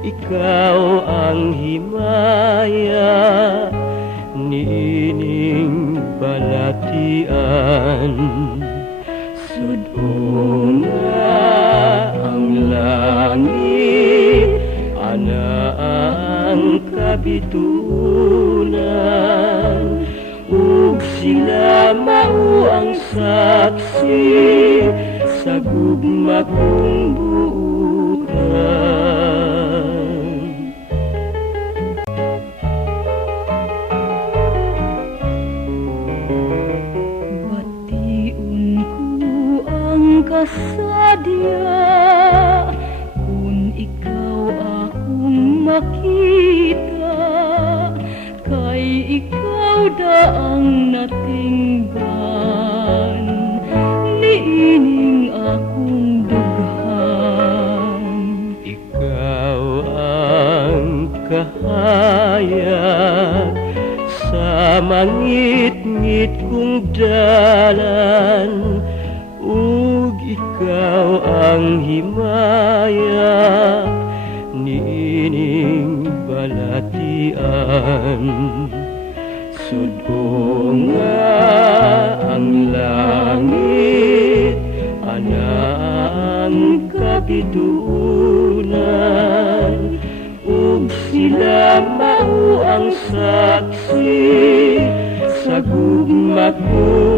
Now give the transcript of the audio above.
ikaw ang himaya niining balatian. Sudong nga ang langit, ana ang kabitunan, ug sila mao ang saksi sa gugma kong buutan. Bation ko ang kasadya kung ikaw akong makita, kay ikaw daang natingban niining akong dughan. Ikaw ang kahayag sa mangit-ngit kong dalan, ug ikaw ang himaya niining balatian. Sudong nga ang langit, ana ang kabitunan, ug sila mao ang saksi sa gugma ko